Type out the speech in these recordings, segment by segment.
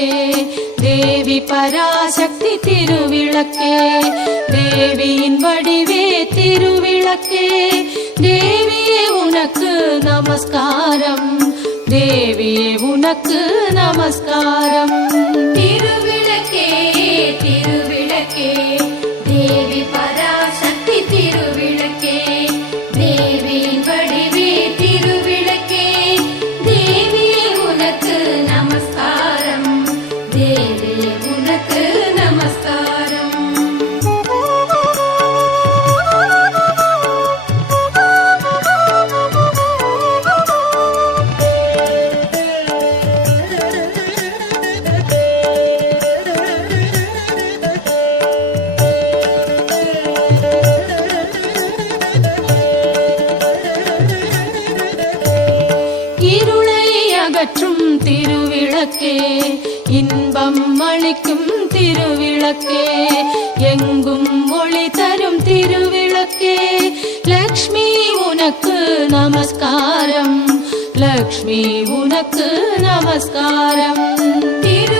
திருவிளக்கே தேவி பராசக்தி திருவிளக்கே தேவியின் வடிவே திருவிளக்கே தேவியே உனக்கு நமஸ்காரம் தேவியே உனக்கு நமஸ்காரம். திருவிளக்கே திரு കളിക്കും തിരുവിളക്കേ. എങ്കും ഒളി തരും തിരുവിളക്കേ. ലക്ഷ്മി ഉനക്ക് നമസ്കാരം. ലക്ഷ്മി ഉനക്ക് നമസ്കാരം. തിരു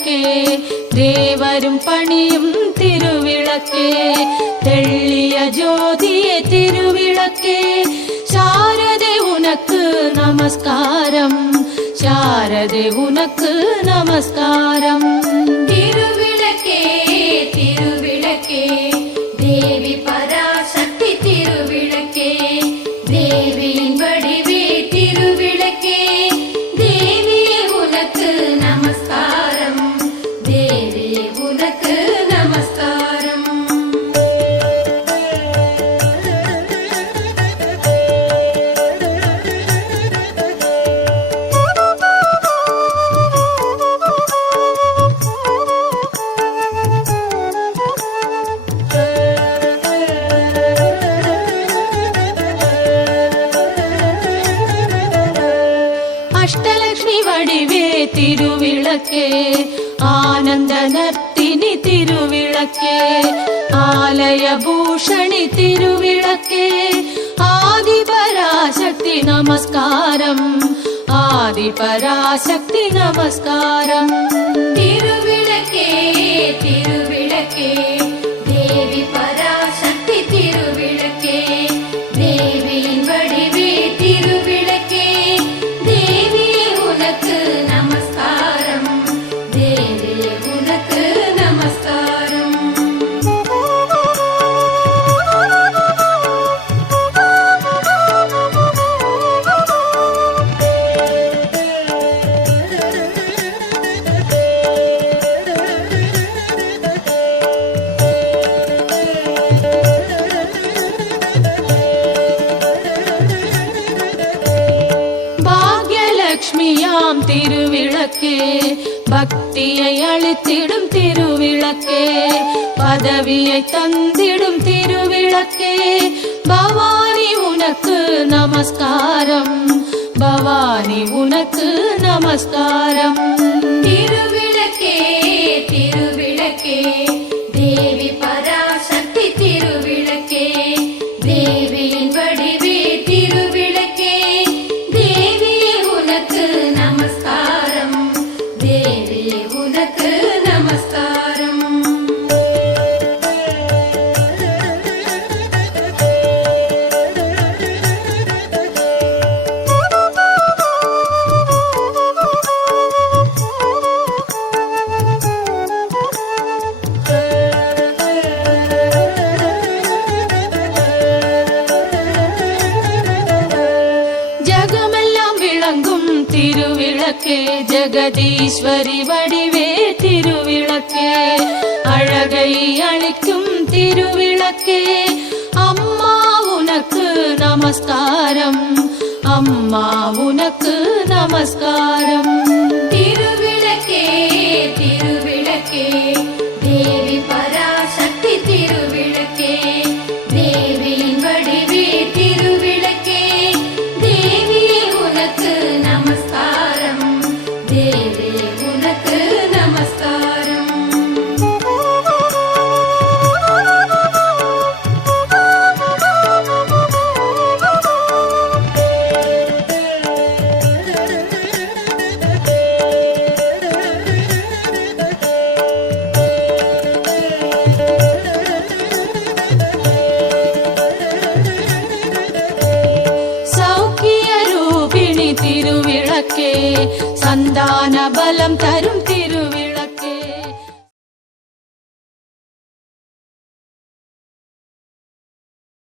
തിരുവിളക്കേ ദേവരും പണിയും തിരുവിളക്കേ. തെള്ളിയ ജ്യോതിയെ തിരുവിളക്കേ. ശാരദെ ഉനക്ക് നമസ്കാരം. ശാരദെ ഉനക്ക് നമസ്കാരം. തിരു തിരുവിളക്കേ ആനന്ദനർത്തിനി തിരുവിളക്കേ ആലയഭൂഷണി തിരുവിളക്കേ ആദിപരാശക്തി നമസ്കാരം ആദിപരാശക്തി നമസ്കാരം. തിരുവിളക്കേ തിരുവിളക്കേ. பக்தியை அழித்திடும் திருவிளக்கே பதவியை தந்திடும் திருவிளக்கே. பவானி உனக்கு நமஸ்காரம். பவானி உனக்கு நமஸ்காரம். திருவிளக்கே உனக்கு நமஸ்காரம் திருவிளக்கே ஜெகதீஸ்வரி வடிவே திருவிளக்கே. அழகை அளிக்கும் திருவிளக்கே. அம்மா உனக்கு நமஸ்காரம். அம்மா உனக்கு நமஸ்காரம். திருவிளக்கே திருவிளக்கே சந்தான பலம் தரும் திருவிழா